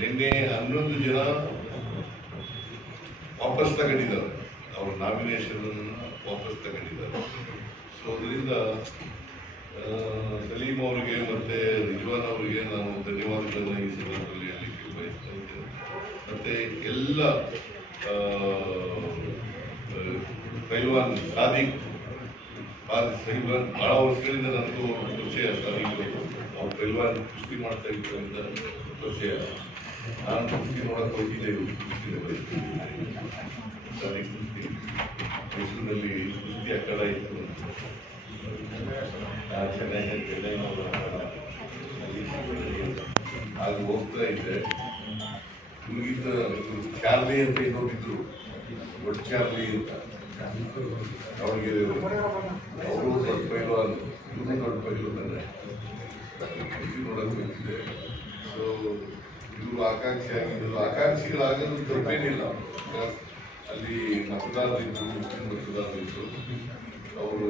ನಿನ್ನೆ 11 ಜನ ವಾಪಸ್ ತಗೊಂಡಿದ್ದಾರೆ, ಅವ್ರ ನಾಮಿನೇಷನ್ ವಾಪಸ್ ತಗೊಂಡಿದ್ದಾರೆ. ಸೊ ಅದರಿಂದ ಸಲೀಂ ಅವರಿಗೆ ಮತ್ತೆ ರಿಜ್ವಾನ್ ಅವರಿಗೆ ನಾನು ಧನ್ಯವಾದಗಳನ್ನು ಈ ಸಂದರ್ಭದಲ್ಲಿ ಹೇಳಲಿಕ್ಕೆ ಬಯಸ್ತಾ ಇದ್ದೇನೆ. ಮತ್ತೆ ಎಲ್ಲ ಪೈಲ್ವಾನ್ ಸಾದಿಕ್ ಬಹಳ ವರ್ಷಗಳಿಂದ ನನಗೂ ಪರಿಚಯ. ಸಾದಿಕ್ ಅವ್ರು ಪೈಲ್ವಾನ್ ಕುಸ್ತಿ ಮಾಡ್ತಾ ಇದ್ರು ಅಂತ ಪರಿಚಯ. ನಾನು ಕುಸ್ತಿ ನೋಡಕ್ಕೆ ಹೋಗಿದ್ದೇವೆ, ಸಾದಿಕ್ ಕುಸ್ತಿ ಮೈಸೂರಿನಲ್ಲಿ ಕುಸ್ತಿ ಅಖಾಡ ಇತ್ತು. ಚೆನ್ನೈ ಆಗ ಹೋಗ್ತಾ ಇದ್ದೆ. ಮುಗಿದ ಚಾರ್ಲಿ ಅಂತ ಇನ್ನೊಬ್ಬಿದ್ರು, ದೊಡ್ಡ ಚಾರ್ಲಿ ಅಂತ ದಾವಣಗೆರೆಯವರು. ಅವರು ದೊಡ್ಡ ಪೈಲ್ವಾನ್, ಇವನು ದೊಡ್ಡ ಪೈಲ್ವಾನ್ ಕುಸ್ತಿ ನೋಡಕ್ಕೆ ಹೋಗ್ತಿದ್ದೆ. ಸೊ ಇವರು ಆಕಾಂಕ್ಷಿ ಆಗಿದ್ರು. ಆಕಾಂಕ್ಷಿಗಳಾಗಲು ತಪ್ಪೇನಿಲ್ಲ. ಅಲ್ಲಿ ಮತದಾರರಿದ್ರು, ಮುಸ್ಲಿಂ ಮತದಾರರಿದ್ರು. ಅವರು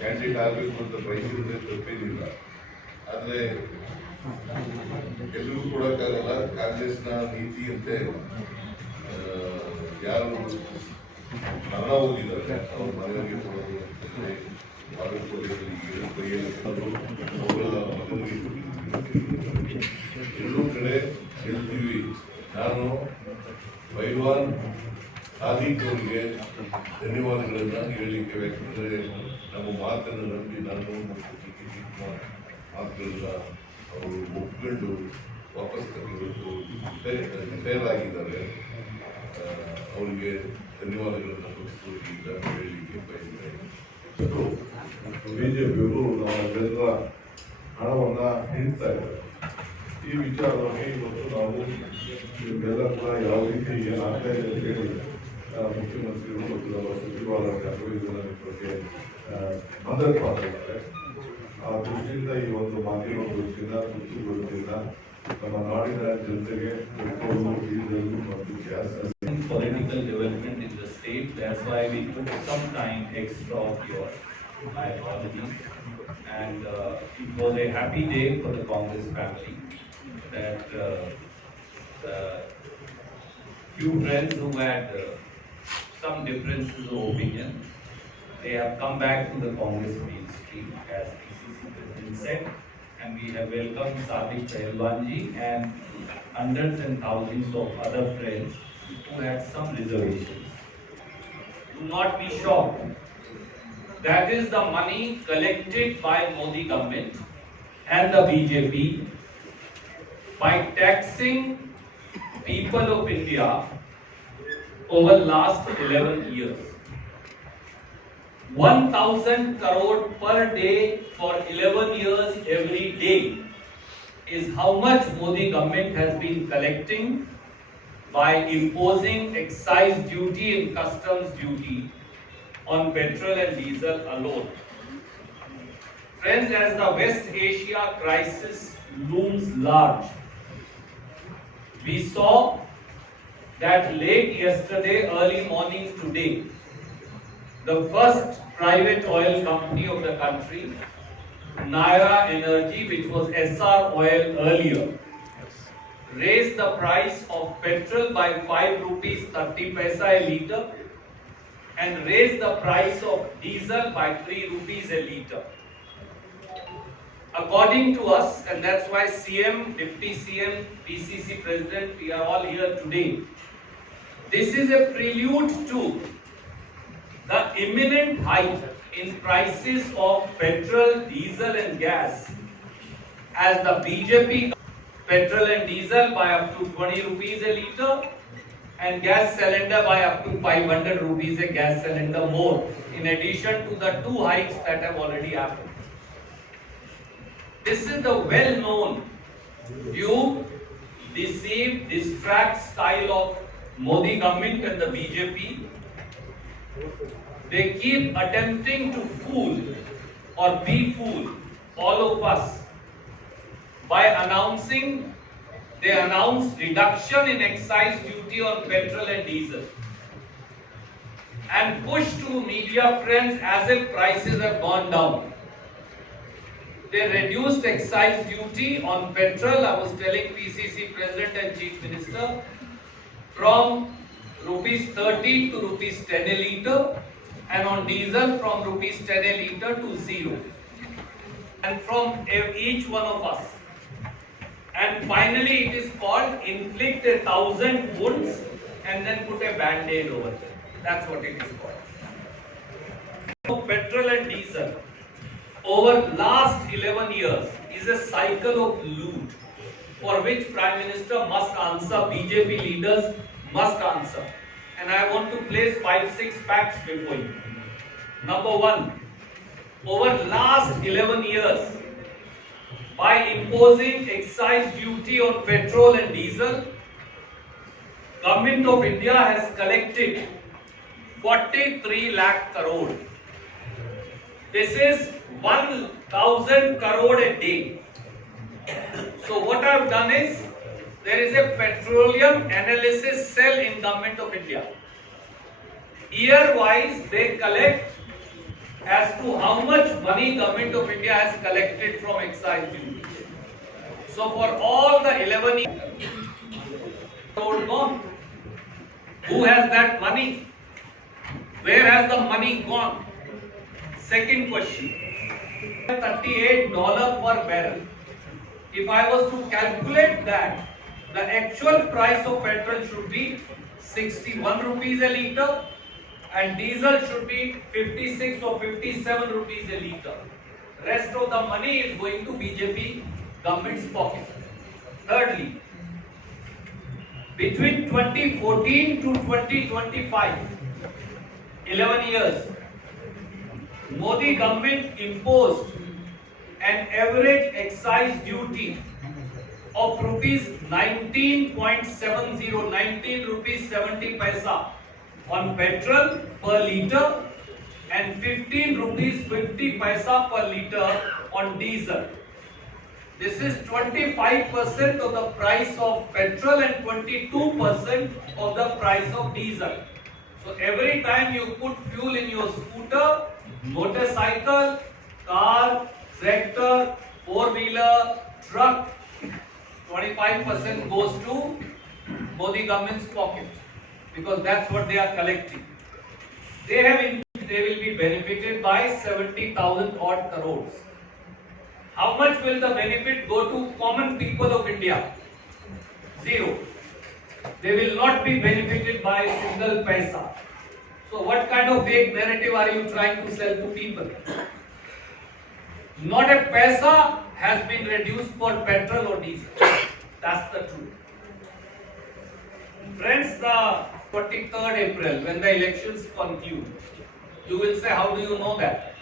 ಕ್ಯಾಂಡಿಡೇಟ್ ಆಗಬೇಕು ಅಂತ ಬಯಸಿದ್ರೆ ತಪ್ಪೇನಿಲ್ಲ. ಆದರೆ ಎಲ್ಲರೂ ಕೊಡೋಕ್ಕಾಗಲ್ಲ. ಕಾಂಗ್ರೆಸ್ನ ನೀತಿ ಅಂತೆ ಯಾರು ಮರಣ ಹೋಗಿದ್ದಾರೆ ಅವ್ರ ಮನೆಯವರಿಗೆ ಕೊಡೋದು ಅಂತಂದರೆ ಅವರೆಲ್ಲ ಮನೆಯವರಿಗೆ ಎರಡೂ ಕಡೆ ಗೆಲ್ತೀವಿ. ನಾನು ಪೈಲ್ವಾನ್ ಸಾದಿಕ್ ಅವರಿಗೆ ಧನ್ಯವಾದಗಳನ್ನು ಹೇಳಲಿಕ್ಕೆ, ಯಾಕಂದರೆ ನಮ್ಮ ಮಾತನ್ನು ನಂಬಿ ನಾನು ಮತ್ತು ಮಾತುಗಳನ್ನ ಅವರು ಒಪ್ಕೊಂಡು ವಾಪಸ್ ತಗೊಂಡು ರಿಟೈರ್ ಆಗಿದ್ದಾರೆ. ಅವರಿಗೆ ಧನ್ಯವಾದಗಳನ್ನು ಪಕ್ಷದಿಂದ ಹೇಳಲಿಕ್ಕೆ ಬಯಸ್ತೇನೆ. ಬಿಜೆಪಿಯವರು ನಮ್ಮ ಜನರ ಹಣವನ್ನು ಹಿಂಡ್ತಾ ಇದ್ದಾರೆ. ಈ ವಿಚಾರವಾಗಿ ಇವತ್ತು ನಾವು ಇವೆಲ್ಲ ಕೂಡ ಯಾವ ರೀತಿ ಏನಾಗ್ತಾ ಇದೆ ಅಂತ ಹೇಳಿ ಮುಖ್ಯಮಂತ್ರಿಗಳು ಮತ್ತು ನಮ್ಮ ಸಚಿವಾಲಯಗಳು ಇದರ ಬಗ್ಗೆ ಮದತ್ ಮಾಡಿದ್ದಾರೆ. ಆ ದೃಷ್ಟಿಯಿಂದ ಈ ಒಂದು ಮಾಧ್ಯಮ ದೃಷ್ಟಿಯಿಂದ ಸುದ್ದಿಗೋಷ್ಠಿಯಿಂದ ನಮ್ಮ ನಾಡಿನ ಜನತೆಗೆ ಪೆಟ್ರೋಲು, ಡೀಸೆಲ್ ಮತ್ತು gas political development in the state. That's why we took some time extra of your my apologies. And it was a happy day for the Congress family that few friends who had some differences of opinion, they have come back to the Congress mainstream, as PCC President said, and we have welcomed Sadik Pahalwanji and hundreds and thousands of other friends who had some reservations. Do not be shocked. That is the money collected by Modi government and the BJP by taxing people of India over last 11 years. 1,000 crore per day for 11 years every day is how much Modi government has been collecting by imposing excise duty and customs duty on petrol and diesel alone. Friends, as the West Asia crisis looms large, we saw that late yesterday, early morning today, the first private oil company of the country, Naira Energy, which was SR Oil earlier, raised the price of petrol by 5 rupees 30 paisa a litre and raised the price of diesel by 3 rupees a litre. According to us, and that's why CM, Deputy CM, PCC President, we are all here today. This is a prelude to the imminent hike in prices of petrol, diesel and gas, as the BJP petrol and diesel by up to 20 rupees a litre and gas cylinder by up to 500 rupees a gas cylinder more, in addition to the 2 hikes that have already happened. This is the well-known dupe, deceive, distract style of Modi government and the BJP. They keep attempting to fool or be fooled all of us by announcing, they announced reduction in excise duty on petrol and diesel and push to media friends as if prices have gone down. they reduced excise duty on petrol. I was telling PCC President and Chief Minister, from rupees 30 to rupees 10 a litre, and on diesel from rupees 10 a litre to 0. And from each one of us. And finally it is called inflict 1,000 wounds and then put a band-aid over it. That's what it is called. So petrol and diesel over last 11 years is a cycle of loot for which Prime Minister must answer, BJP leaders must answer. And I want to place 5-6 facts before you. Number one, over last 11 years, by imposing excise duty on petrol and diesel, Government of India has collected 43 lakh crore. This is 1,000 crore a day. So what I have done is, there is a petroleum analysis cell in Government of India. Year-wise, they collect as to how much money Government of India has collected from excise duty. So for all the 11 years, gone. Who has that money? Where has the money gone? Second question. $38 per barrel. If I was to calculate that, the actual price of petrol should be 61 rupees a litre and diesel should be 56 or 57 rupees a litre. Rest of the money is going to BJP government's pocket. Thirdly, between 2014 to 2025, 11 years, Modi government imposed an average excise duty of rupees 19.70, 19 rupees 70 paisa on petrol per litre and 15 rupees 50 paisa per litre on diesel. This is 25% of the price of petrol and 22% of the price of diesel. So every time you put fuel in your scooter, motorcycle, car, tractor, four-wheeler, truck, 25% goes to Modi government's pocket because that's what they are collecting. They will be benefited by 70,000 odd crores. How much will the benefit go to common people of India? Zero. They will not be benefited by a single paisa. So what kind of vague narrative are you trying to sell to people? Not a paisa has been reduced for petrol or diesel. That's the truth. Friends, the 23rd April, when the elections conclude, you will say, how do you know that?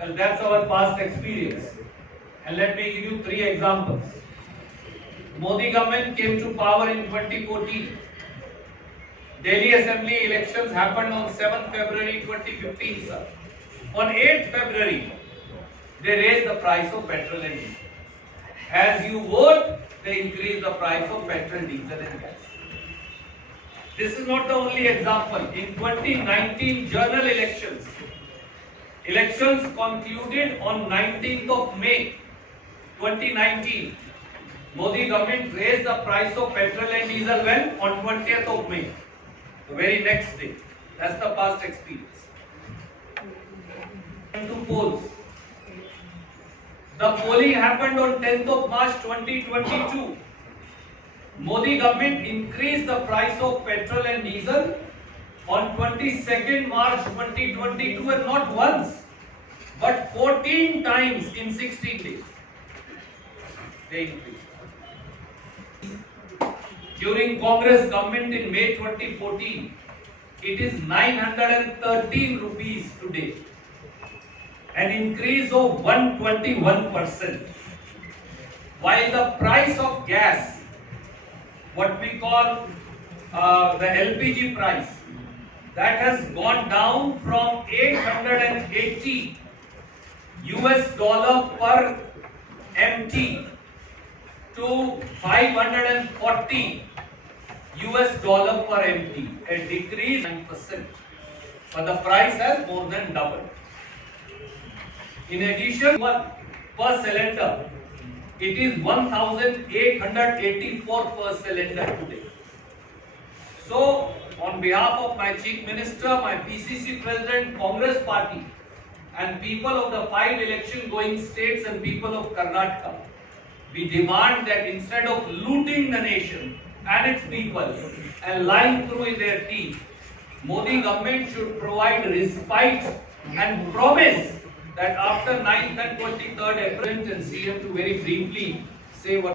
Well, that's our past experience. And let me give you 3 examples. Modi government came to power in 2014. Delhi Assembly elections happened on 7th February 2015, sir. On 8th February, they raised the price of petrol and diesel. As you vote, they increase the price of petrol, diesel and gas. This is not the only example. In 2019 general elections concluded on 19th of May 2019. Modi government raised the price of petrol and diesel when? On 20th of May. The very next day. That's the past experience. To polls. The polling happened on 10th of March 2022. Modi government increased the price of petrol and diesel on 22nd March 2022 and not once but 14 times in 16 days. They increased. During Congress government in May 2014, it is 913 rupees today, an increase of 121%. While the price of gas, what we call the LPG price, that has gone down from 880 US dollar per MT to 540 US dollar per MT, a decrease 9%, but the price has more than doubled. In addition, per cylinder. It is 1,884 per cylinder today. So, on behalf of my Chief Minister, my PCC President, Congress Party, and people of the 5 election-going states and people of Karnataka, we demand that instead of looting the nation and its people and lying through in their teeth, Modi government should provide respite and promise that after 9th and 23rd April, and CM to very briefly say what